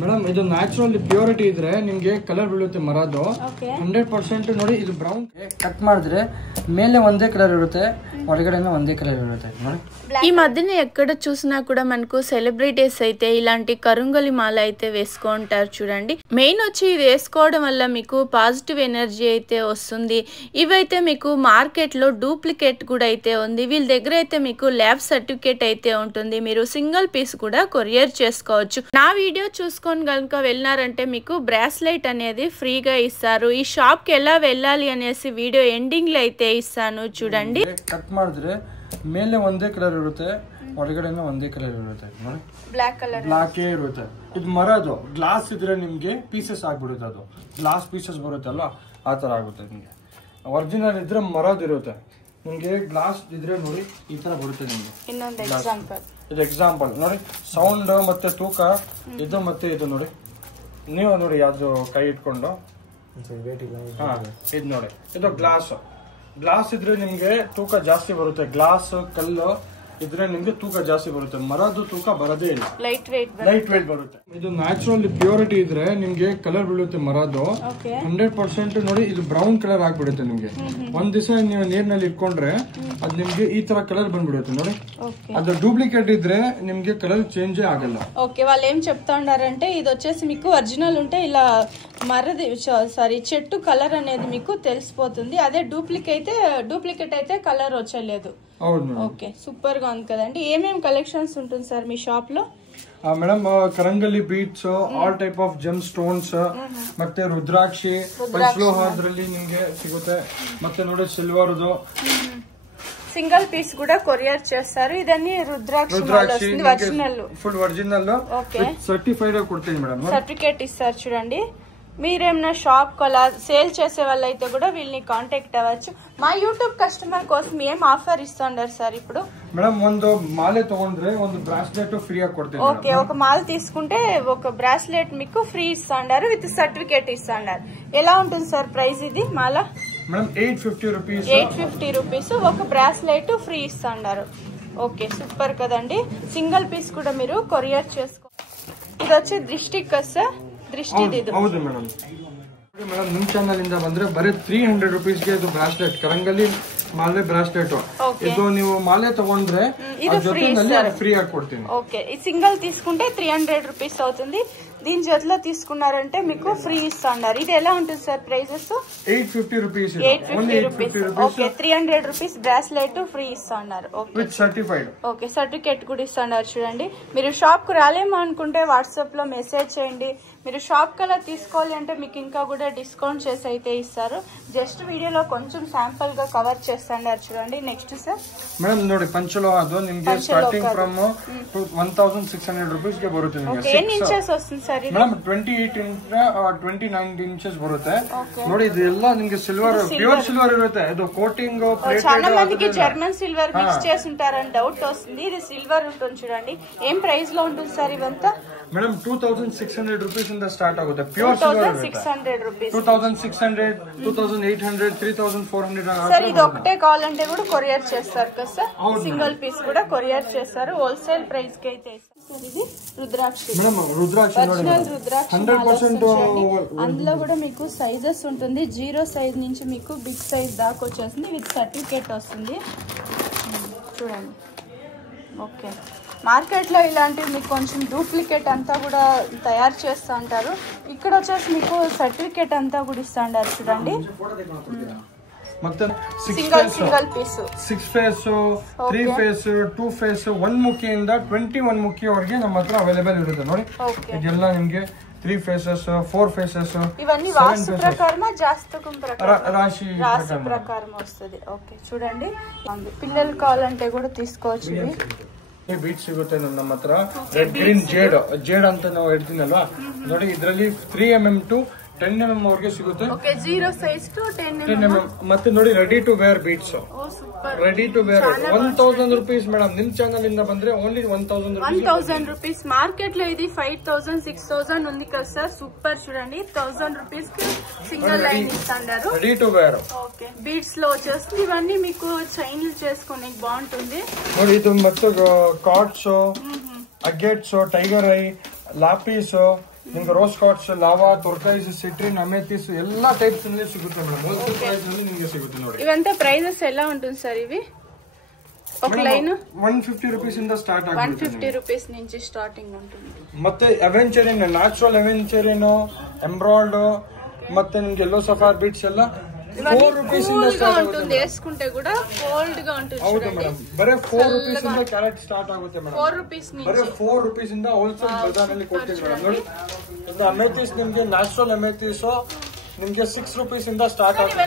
Madam ಇದು natural purity ಇದ್ರೆ ನಿಮ್ಗೆ ಕಲರ್ ಬೀಳುತ್ತೆ ಮರದ್ದು 100% ನೋಡಿ ಇದು ಬ್ರೌನ್ ಕಟ್ ಮಾಡಿದ್ರೆ ಮೇಲೆ ಒಂದೇ కలర్ ಇರುತ್ತೆ ಒಳಗಡೆ ಒಂದೇ కలర్ ಇರುತ್ತೆ ನೋಡಿ ఈ మధ్యన ఎక్కడ చూసినా కూడా మనకు సెలబ్రిటీస్ అయితే ఇలాంటి కరుంగలి మాల అయితే వేసుకుంటారు చూడండి మెయిన్ వచ్చి ఇది వేసుకోవడం వల్ల మీకు పాజిటివ్ ఎనర్జీ అయితే వస్తుంది ఇవైతే మీకు మార్కెట్ లో డూప్లికేట్ కూడా అయితే ఉంది వీళ్ళ దగ్గర అయితే మీకు ల్యాబ్ సర్టిఫికేట్ అయితే ఉంటుంది మీరు సింగిల్ పీస్ కూడా కొరియర్ చేసుకోవచ్చు నా వీడియో చూసుకొని గనుక వెళ్ళినారంటే మీకు బ్రాస్లెట్ అనేది ఫ్రీగా ఇస్తారు ఈ షాప్ కి ఎలా వెళ్ళాలి అనేసి వీడియో ఎండింగ్ లో అయితే ఇస్తాను చూడండి కట్ ಮಾಡಿದ್ರೆ ಮೇಲೆ ಒಂದೇ ಕಲರ್ ಇರುತ್ತೆ ಒಳಗಡೆ ಒಂದೇ ಕಲರ್ ಇರುತ್ತೆ ನೋಡಿ ಬ್ಲಾಕ್ ಇರುತ್ತೆ ಇದು ಮರದು ಗ್ಲಾಸ್ ಇದ್ರೆ ನಿಮ್ಗೆ ಪೀಸಸ್ ಆಗ್ಬಿಡುತ್ತೆ ಅದು ಗ್ಲಾಸ್ ಪೀಸಸ್ ಬರುತ್ತಲ್ಲ ಆ ತರ ಆಗುತ್ತೆ ನಿಮ್ಗೆ ಒರಿಜಿನಲ್ ಇದ್ರೆ ಮರದು ಇರುತ್ತೆ ನಿಮ್ಗೆ ಗ್ಲಾಸ್ ಇದ್ರೆ ನೋಡಿ ಈ ತರ ಬರುತ್ತೆ ನಿಮ್ಗೆ ಇನ್ನೊಂದು ಎಕ್ಸಾಂಪಲ್ ಇದು ಎಕ್ಸಾಂಪಲ್ ನೋಡಿ ಸೌಂಡ್ ಮತ್ತೆ ತೂಕ ಇದು ಮತ್ತೆ ಇದು ನೋಡಿ ನೀವು ನೋಡಿ ಯಾವ್ದು ಕೈ ಇಟ್ಕೊಂಡು ಇದು ನೋಡಿ ಇದು ಗ್ಲಾಸ್ ಇದ್ರೆ ನಿಮ್ಗೆ ತೂಕ ಜಾಸ್ತಿ ಬರುತ್ತೆ ಗ್ಲಾಸ್ ಕಲ್ಲು ಇದ್ರೆ ನಿಮ್ಗೆ ತೂಕ ಜಾಸ್ತಿ ಬರುತ್ತೆ ಮರದ್ದು ತೂಕ ಬರದೇ ಇಲ್ಲ ಲೈಟ್ ವೇಟ್ ಬರುತ್ತೆ ಇದು ನ್ಯಾಚುರಲ್ ಪ್ಯೂರಿಟಿ ಇದ್ರೆ ನಿಮ್ಗೆ ಕಲರ್ ಬೀಳುತ್ತೆ ಮರದ್ದು 100% ನೋಡಿ ಇದು ಬ್ರೌನ್ ಕಲರ್ ಆಗ್ಬಿಡುತ್ತೆ ನಿಮ್ಗೆ ಒಂದ್ ದಿವಸ ನೀವು ನೀರಿನಲ್ಲಿ ಇಟ್ಕೊಂಡ್ರೆ ಅದ್ ನಿಮ್ಗೆ ಈ ತರ కలర్ ಬಂದ್ಬಿಡುತ್ತೆ ನೋಡಿ ಅದು డూప్లికేట్ ఇద్రే నిమ్గే కలర్ చేంజ్ ಆಗಲ್ಲ ఓకే వాళ్ళు ఏం చెప్తా ఉన్నారంటే ఇది వచ్చేసి మీకు ఒరిజినల్ ఉంటే ఇలా మరది సారీ చెట్టు కలర్ అనేది మీకు తెలిసిపోతుంది అదే డూప్లికేట్ అయితే కలర్ వచ్చలేదు ఓకే సూపర్ గా ఉంది కదండి ఏమేం కలెక్షన్స్ ఉంటుంది సార్ మీ షాప్ లో ಮೇಡಮ್ ಕರಂಗಲಿ beads all type of gem stones ಮತ್ತೆ ರುದ್ರಾಕ್ಷಿ ಪಂಚಲೋಹದ್ರಲ್ಲಿ ನಿಮ್ಗೆ ಸಿಗುತ್ತೆ ಮತ್ತೆ ನೋಡಿ ಸಿಲ್ವರ್ದು సింగిల్ పీస్ కూడా కొరియర్ చేస్తారు ఇదన్నీ rudraksha original full original certified కొడుతుంది మేడం సర్టిఫికేట్ ఇస్తారు చూడండి మీరేమన్నా షాప్ కొలా సేల్ చేసే వాళ్ళైతే కూడా వీళ్ళని కాంటాక్ట్ అవ్వచ్చు మా యూట్యూబ్ కస్టమర్ కోసం ఏం ఆఫర్ ఇస్తున్నారు సార్ ఇప్పుడు మేడం ಒಂದು మాలే తಗೊಂಡ್ರೆ ಒಂದು బ్రాస్లెట్ ఫ్రీ ఆಗಿ కొಡ್ತೀನಿ ఓకే ఒక మాల తీసుకుంటే ఒక బ్రాస్లెట్ మీకు ఫ్రీ ఇస్తున్నారు విత్ సర్టిఫికేట్ ఇస్తున్నారు ఎలా ఉంటుంది సార్ ప్రైస్ ఇది మాల మేడం 850 రూపీస్ ఒక బ్రాస్లెట్ ఫ్రీ ఇస్తున్నారు ఓకే సూపర్ కదండి సింగిల్ పీస్ కూడా మీరు కొరియర్ చేసుకో ఇది వచ్చి దృష్టి కదా సార్ ಹೌದು ಮೇಡಮ್ ಮೇಡಮ್ ನಿಮ್ ಚಾನಲ್ ಇಂದ ಬಂದ್ರೆ ಬರೀ 300 ರೂಪೀಸ್ಗೆ ಇದು ಬ್ರಾಸ್ಲೆಟ್ ಕರಂಗಲಿ ಮಾಲೆ ಬ್ರಾಸ್ಲೆಟ್ ಇದು ನೀವು ಮಾಲೆ ತಗೊಂಡ್ರೆ ఫ్రీ ఆಗಿ కొಡ್ತೀನಿ ఓకే ఈ సింగిల్ తీసుకుంటే 300 రూపీస్ అవుతుంది దీని జతలో తీసుకున్నారంటే మీకు ఫ్రీ ఇస్తున్నారు ఇది ఎలా ఉంటుంది sir prices 850 rupees okay 300 rupees bracelet free ఇస్తున్నారు విత్ సర్టిఫైడ్ ఓకే సర్టిఫికేట్ కూడా ఇస్తున్నారు చూడండి మీరు షాప్ కు రాలేమో అనుకుంటే వాట్సాప్ లో మెసేజ్ చేయండి మీరు షాప్ కలా తీసుకోవాలి అంటే మీకు ఇంకా కూడా డిస్కౌంట్ చేసి అయితే ఇస్తారు జస్ట్ వీడియోలో కొంచెం శాంపుల్ గా కవర్ చేస్తున్నారు చూడండి నెక్స్ట్ సార్ మేడం ನೋಡಿ పంచలో ಅದು ನಿಮಗೆ ಸ್ಟಾರ್ಟಿಂಗ್ ಫ್ರಮ್ 1600 ರೂಪೀಸ್ ಗೆ ಬರುತ್ತೆ ನಿಮಗೆ ఎన్ని ఇంచెస్ వస్తుంది సార్ ఇది ಮೇಡಂ 28 ಇಂಚ್ 29 ಇಂಚಸ್ ಬರುತ್ತೆ ನೋಡಿ ಇದು ಎಲ್ಲ ನಿಮಗೆ ಸಿಲ್ವರ್ ಪ್ಯೂರ್ ಸಿಲ್ವರ್ ಇರುತ್ತೆ ಇದು ಕೋಟಿಂಗ್ ಪ್ಲೇಟೆಡ್ చాలా మందికి జర్మన్ సిల్వర్ మిక్స్ చేసి ఉంటారని డౌట్ వస్తుంది ఇది సిల్వర్ ఉంటుంది చూడండి ఏం ప్రైస్ లో ఉంటుంది సార్ ఇవంతా మేడం 2600 రూపీస్ ಇಂದ ಸ್ಟಾರ್ಟ್ ಆಗುತ್ತೆ ಪ್ಯೂರ್ ಸಿಲ್ವರ್ 2600 రూపీస్ 2600 2800 3400 సార్ ఇది ఒకటే కావాలంటే కూడా కొరియర్ చేస్తారు కదా సార్ సింగిల్ పీస్ కూడా కొరియర్ చేస్తారు హోల్సేల్ ప్రైస్ కి అయితే సార్ ఇది రుద్రాక్షి మేడం రుద్రాక్షి ఒరిజినల్ రుద్రాక్షి 100% అందులో కూడా మీకు సైజెస్ ఉంటుంది 0 సైజ్ నుంచి మీకు బిగ్ సైజ్ దాకా వచ్చేస్తుంది విత్ సర్టిఫికేట్ వస్తుంది చూడండి ఓకే మార్కెట్ లో ఇలాంటివి మీకు కొంచెం డూప్లికేట్ అంతా కూడా తయారు చేస్తూ ఉంటారు ఇక్కడ వచ్చేసి మీకు సర్టిఫికేట్ అంతా కూడా ఇస్తూ ఉంటారు చూడండి ಮತ್ತೆ single piece 6 face 3 face 2 face 1 ಮುಖಿಯಿಂದ 21 ಮುಖಿಯವರೆಗೆ ನಮ್ಮ ಹತ್ರ ಅವೈಲೇಬಲ್ ಇರುತ್ತೆ ನೋಡಿ ಇದೆಲ್ಲ ನಿಮಗೆ 3 ಫೇಸಸ್ 4 ಫೇಸಸ್ ఇవన్నీ వాస్తు ప్రకారమా జాతకం ప్రకారం రాశి ప్రకారం వస్తుంది ఓకే చూడండి పిల్లలు కావాలంటే కూడా తీసుకోవచ్చు ಈ ಬೀಟ್ ಸಿಗುತ್ತೆ ನಮ್ಮ ಹತ್ರ ರೆಡ್ ಗ್ರೀನ್ ಜೇಡ್ ಅಂತ ನಾವು ಹೇಳ್ತೀನಲ್ವಾ ನೋಡಿ ಇದರಲ್ಲಿ 3mm ಟು 10mm ವರೆಗೆ ಸಿಗುತ್ತೆ ಓಕೆ 0 ಸೈಜ್ ಟು 10mm ಮತ್ತೆ ನೋಡಿ ready to wear beads ready to wear 1000 rupees madam ನಿಮ್ ಚಾನಲ್ ಇಂದ ಬಂದ್ರೆ ಓನ್ಲಿ 1000 ರೂಪీస్ మార్కెట్ లో ఇది 5000 6000 ఉంది కదా సార్ సూపర్ చూడండి 1000 రూపీస్ కి సింగిల్ లైన్ ఇస్తారు ready to wear okay beads లో వచ్చేస్తుంది ఇవన్నీ మీకు చైన్లు చేసుకోనికి బాగుంటుంది ನೋಡಿ ಇದು ಮತ್ತೆ ಕಾರ್ಡ್ಸ್ ಅಗೆಟ್ಸ್ ಟೈಗರ್ ಐ ಲಾಪೀಸ್ ನಿಮ್ಗೆ ರೋಸ್ ಕಾರ್ಡ್ಸ್, ಲಾವಾ, ಟೊರ್ಟೈಸ್, ಸಿಟ್ರಿನ್, ಅಮೆಥಿಸ್ ಎಲ್ಲಾ ಟೈಪ್ಸ್ ನಲ್ಲಿ ಸಿಗುತ್ತೆ ಮೇಡಮ್. ಹೋಲ್ಸೇಲ್ ಪ್ರೈಸ್ ನಲ್ಲಿ ನಿಮಗೆ ಸಿಗುತ್ತೆ ನೋಡಿ. ಇವಂತ ಪ್ರೈಸಸ್ ಎಲ್ಲ ఉంటుంది ಸರ್ ಇವಿ? ఒక లైన్ 150 రూపీస్ ಇಂದ ಸ್ಟಾರ್ಟ್ ಆಗುತ್ತೆ. 150 ರೂಪೀಸ್ నుంచి ಸ್ಟಾರ್ಟಿಂಗ್ ఉంటుంది. ಮತ್ತೆ ಅವೆಂಚರಿನ್, ನ್ಯಾಚುರಲ್ ಅವೆಂಚರಿನ್, ಎಂಬ್ರಾಯ್ಡ್, ಮತ್ತೆ ನಿಮ್ಗೆ ಎಲ್ಲೋ ಸಫಾರ್ ಬೀಟ್ಸ್ ಎಲ್ಲ 4 ರೂಪೀಸ್ ಇಂದ ಸ್ಟಾರ್ಟ್ ಆಗುತ್ತೆ. వేసుకుంటే కూడా ఫోల్డ్ గా ఉంటుంది. ಹೌದು ಮೇಡಮ್, ಬರೀ 4 ರೂಪೀಸ್ ಇಂದ ಕ್ಯಾರೆಟ್ ಸ್ಟಾರ್ಟ್ ಆಗುತ್ತೆ ಮೇಡಮ್. 4 ರೂಪೀಸ್ నుంచి ಬರೀ 4 ರೂಪೀಸ್ ಇಂದ ಹೋಲ್ಸೇಲ್ ಬಜಾರ್ನಲ್ಲಿ ಕೊಡ್ತೀವಿ ಮೇಡಮ್. ನೋಡಿ ಇದು ಅಮೆಥಿಸ್, ನಿಮ್ಗೆ ನ್ಯಾಚುರಲ್ ಅಮೆಥಿಸ್ ನಿಮ್ಗೆ 6 ರೂಪೀಸ್ ಇಂದ ಸ್ಟಾರ್ಟ್ ಆಗುತ್ತೆ.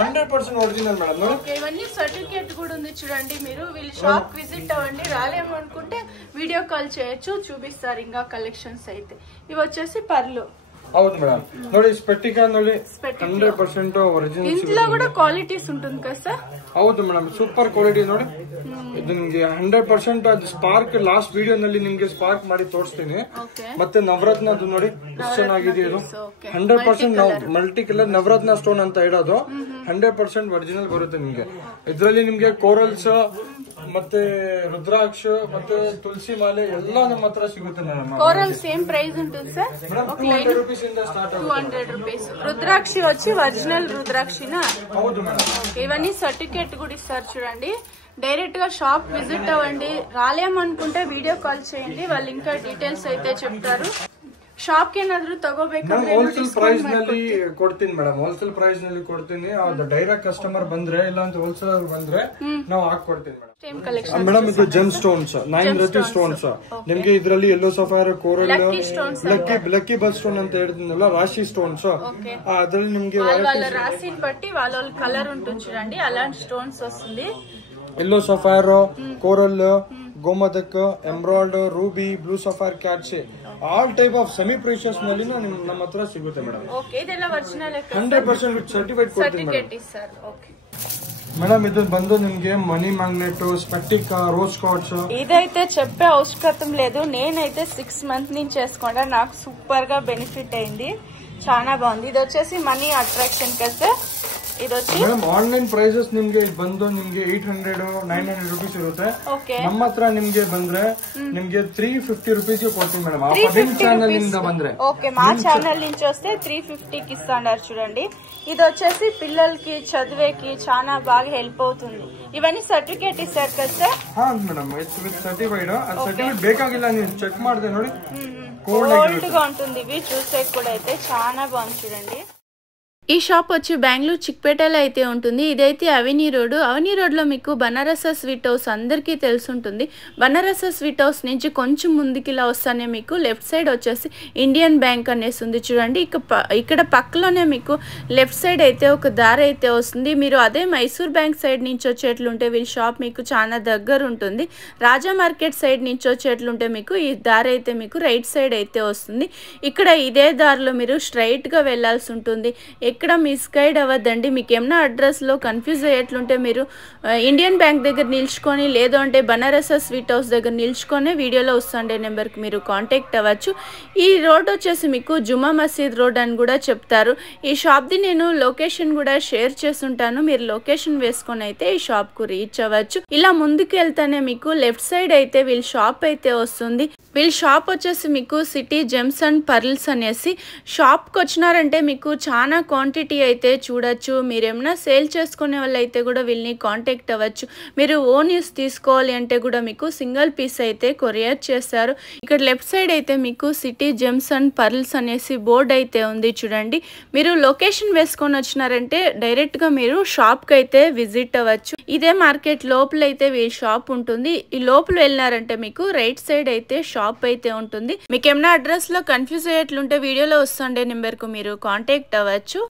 100% ఒరిజినల్ మేడం. ఓకే, ఇవన్నీ సర్టిఫికేట్ కూడా ఉంది చూడండి. మీరు వీళ్ళ షాప్ విజిట్ అవ్వండి. రాలేము అనుకుంటే వీడియో కాల్ చేయొచ్చు, చూపిస్తారు ఇంకా కలెక్షన్స్ అయితే. ఇవి వచ్చేసి పర్లు. ಹೌದು ಮೇಡಮ್, ನೋಡಿ ಸ್ಪೆಟಿಕಾ ನೋಡಿ 100% ಒರಿಜಿನಲ್. ఇంట్లో కూడా క్వాలిటీస్ ఉంటుంది కదా సార్? ಹೌದು ಮೇಡಮ್, ಸೂಪರ್ ಕ್ವಾಲಿಟಿ ನೋಡಿ. ಇದು ನಿಮ್ಗೆ 100% ಅದು ಸ್ಪಾರ್ಕ್ ಲಾಸ್ಟ್ ವಿಡಿಯೋ ನಲ್ಲಿ ನಿಮ್ಗೆ ಸ್ಪಾರ್ಕ್ ಮಾಡಿ ತೋರಿಸ್ತೀನಿ. ಮತ್ತೆ ನವರತ್ನದ್ದು ನೋಡಿ ಎಷ್ಟು ಚೆನ್ನಾಗಿದೆ ಇದು. 100% ಮಲ್ಟಿ ಕಲರ್ ನವರತ್ನ ಸ್ಟೋನ್ ಅಂತ ಇಡೋದು. 100% ಒರಿಜಿನಲ್ ಬರುತ್ತೆ ನಿಮ್ಗೆ. ಇದರಲ್ಲಿ ನಿಮ್ಗೆ ಕೋರಲ್ಸ್ ಮತ್ತೆ ರುದ್ರಾಕ್ಷ ಮತ್ತೆ ತುಳಸಿ ಮಾಲೆ ಎಲ್ಲ ನಮ್ಮ ಹತ್ರ ಸಿಗುತ್ತೆ ಮೇಡಮ್. కోరల్ సేమ్ ప్రైస్ ఉంటుంది సార్? 200 రూపీస్ ಇಂದ ಸ್ಟಾರ್ಟ್ ಆಗುತ್ತೆ. 200 రూపీస్. రుద్రాక్షి వచ్చి ఒరిజినల్ రుద్రాక్షినా? ಹೌದು ಮೇಡಮ್. ఇవన్నీ సర్టిఫికేట్ కూడా ఇస్తారు చూడండి. డైరెక్ట్ గా షాప్ విజిట్ అవ్వండి. రాలేమనుకుంటే వీడియో కాల్ చేయండి, వాళ్ళు ఇంకా డీటెయిల్స్ అయితే చెప్తారు. ಶಾಪ್ ಏನಾದ್ರು ತಗೋಬೇಕಂದ್ರೆ ಹೋಲ್ಸೇಲ್ ಪ್ರೈಸ್ ನಲ್ಲಿ ಕೊಡ್ತೀನಿ ಮೇಡಮ್. ಹೋಲ್ಸೇಲ್ ಪ್ರೈಸ್ ನಲ್ಲಿ ಕೊಡ್ತೀನಿ. ಡೈರೆಕ್ಟ್ ಕಸ್ಟಮರ್ ಬಂದ್ರೆ ಇಲ್ಲ ಅಂತ ಹೋಲ್ಸೇಲ್ ಬಂದ್ರೆ ನಾವು ಹಾಕೊಡ್ತೀನಿ ಮೇಡಮ್. ಮೇಡಮ್ ಇದು ಜೆಮ್ ಸ್ಟೋನ್ಸ್, 9 ರತಿ ಸ್ಟೋನ್ಸ್ ನಿಮ್ಗೆ ಇದರಲ್ಲಿ ಎಲ್ಲೋ ಸಫೈರ್, ಕೋರಲ್, ಲಕ್ಕಿ ಬಲ್ ಸ್ಟೋನ್ ಅಂತ ಹೇಳ್ತೀನಲ್ಲ, ರಾಶಿ ಸ್ಟೋన్స్. ಅದ್ರಲ್ಲಿ నిమ్ಗೆ వాళ్ళ రాశిని బట్టి వాళ్ళ కలర్ ఉంటుంది చూడండి, అలాంటి స్టోన్స్ వస్తుంది. Yellow sapphire, coral, gomed, emerald, ruby, blue sapphire, cat's eye, all type of semi precious ನಲ್ಲಿ ನಮ್ಮ ಹತ್ರ ಸಿಗುತ್ತೆ ಮೇಡಮ್. 100% ಸರ್ಟಿಫೈಡ್ ಕೊಡ್ತೀನಿ ಮೇಡಮ್. ಇದು ಬಂದು ನಿಮ್ಗೆ మనీ మ్యాగ్నెట్, స్పెక్టికా, రోజ్ కార్డ్స్. ఇదైతే చెప్పే అవసరం లేదు. నేనైతే 6 మంత్స్ నుంచి చేసుకుంటా, నాకు సూపర్ గా బెనిఫిట్ అయింది, చాలా బాగుంది. ఇది వచ్చేసి మనీ అట్రాక్షన్ కదా. ఇది వచ్చి మేడం ఆన్లైన్ ప్రైసెస్ నిಮ್ಗೆ ಬಂದು ನಿಮ್ಗೆ 800 900 ರೂಪೀಸ್ ಇರುತ್ತೆ. ನಮ್ಮ ಹತ್ರ ನಿಮ್ಗೆ ಬಂದ್ರೆ ನಿಮ್ಗೆ 350 ರೂಪೀಸ್ ಕೊಡ್ತೀವಿ మేడం. ఆ ఛానల్ నింద ಬಂದ್ರೆ ఓకే, మా ఛానల్ నుంచి వస్తే 350 కి ఇస్తాండారు చూడండి. ఇది వచ్చేసి పిల్లలకి చదివేకి చాలా బాగా హెల్ప్ అవుతుంది. ఇవన్నీ సర్టిఫికేట్ ఇస్తారు కదా సార్? ಹಾ ಮೇಡಮ್, ಇಟ್ಸ್ ವಿತ್ ಸರ್ಟಿಫೈಡ್. ಆ ಸರ್ಟಿಫಿకేట్ ಬೇಕಾಗಿಲ್ಲ, ನೀವು ಚೆಕ್ ಮಾಡಿದೆ ನೋಡಿ, కోల్డ్ గా ఉంటుంది. ఇవి చూసే కూడా అయితే చాలా బాగుంది చూడండి. ఈ షాప్ వచ్చి బెంగళూరు చిక్పేటలో అయితే ఉంటుంది. ఇదైతే అవెన్యూ రోడ్. అవెన్యూ రోడ్లో మీకు బనారస స్వీట్ హౌస్ అందరికీ తెలుసుంటుంది. బనారస స్వీట్ హౌస్ నుంచి కొంచెం ముందుకి ఇలా వస్తానే మీకు లెఫ్ట్ సైడ్ వచ్చేసి ఇండియన్ బ్యాంక్ అనేసి ఉంది చూడండి. ఇక్కడ పక్కలోనే మీకు లెఫ్ట్ సైడ్ అయితే ఒక దారి అయితే వస్తుంది. మీరు అదే మైసూర్ బ్యాంక్ సైడ్ నుంచి వచ్చేట్లుంటే వీళ్ళ షాప్ మీకు చాలా దగ్గర ఉంటుంది. రాజా మార్కెట్ సైడ్ నుంచి వచ్చేట్లుంటే మీకు ఈ దారి అయితే మీకు రైట్ సైడ్ అయితే వస్తుంది. ఇక్కడ ఇదే దారిలో మీరు స్ట్రైట్గా వెళ్ళాల్సి ఉంటుంది. ఎక్కడ మిస్గైడ్ అవ్వద్దండి. మీకు ఏమన్నా అడ్రస్లో కన్ఫ్యూజ్ అయ్యేట్లుంటే మీరు ఇండియన్ బ్యాంక్ దగ్గర నిల్చుకొని, లేదు అంటే బనారస స్వీట్ హౌస్ దగ్గర నిల్చుకొని వీడియోలో వస్తుండే నెంబర్కి మీరు కాంటాక్ట్ అవ్వచ్చు. ఈ రోడ్ వచ్చేసి మీకు జుమా మసీద్ రోడ్ అని కూడా చెప్తారు. ఈ షాప్ది నేను లొకేషన్ కూడా షేర్ చేస్తుంటాను. మీరు లొకేషన్ వేసుకొని అయితే ఈ షాప్కు రీచ్ అవ్వచ్చు. ఇలా ముందుకు వెళ్తానే మీకు లెఫ్ట్ సైడ్ అయితే వీళ్ళ షాప్ అయితే వస్తుంది. వీళ్ళ షాప్ వచ్చేసి మీకు సిటీ జెమ్స్ అండ్ పర్ల్స్ అనేసి. షాప్కి వచ్చినారంటే మీకు చాలా క్వాంటిటీ అయితే చూడొచ్చు. మీరు ఏమైనా సేల్ చేసుకునే వాళ్ళు అయితే కూడా వీళ్ళని కాంటాక్ట్ అవ్వచ్చు. మీరు ఓన్ యూస్ తీసుకోవాలి అంటే కూడా మీకు సింగిల్ పీస్ అయితే కొరియర్ చేస్తారు. ఇక్కడ లెఫ్ట్ సైడ్ అయితే మీకు సిటీ జెమ్స్ అండ్ పర్ల్స్ అనేసి బోర్డు అయితే ఉంది చూడండి. మీరు లొకేషన్ వేసుకొని వచ్చినారంటే డైరెక్ట్గా మీరు షాప్కి అయితే విజిట్ అవ్వచ్చు. ఇదే మార్కెట్ లోపల అయితే వీళ్ళ షాప్ ఉంటుంది. ఈ లోపల వెళ్ళినారంటే మీకు రైట్ సైడ్ అయితే షాప్ అయితే ఉంటుంది. మీకు ఏమైనా అడ్రస్ లో కన్ఫ్యూజ్ అయ్యేట్లుంటే వీడియోలో వస్తుండే నెంబర్ కు మీరు కాంటాక్ట్ అవ్వచ్చు.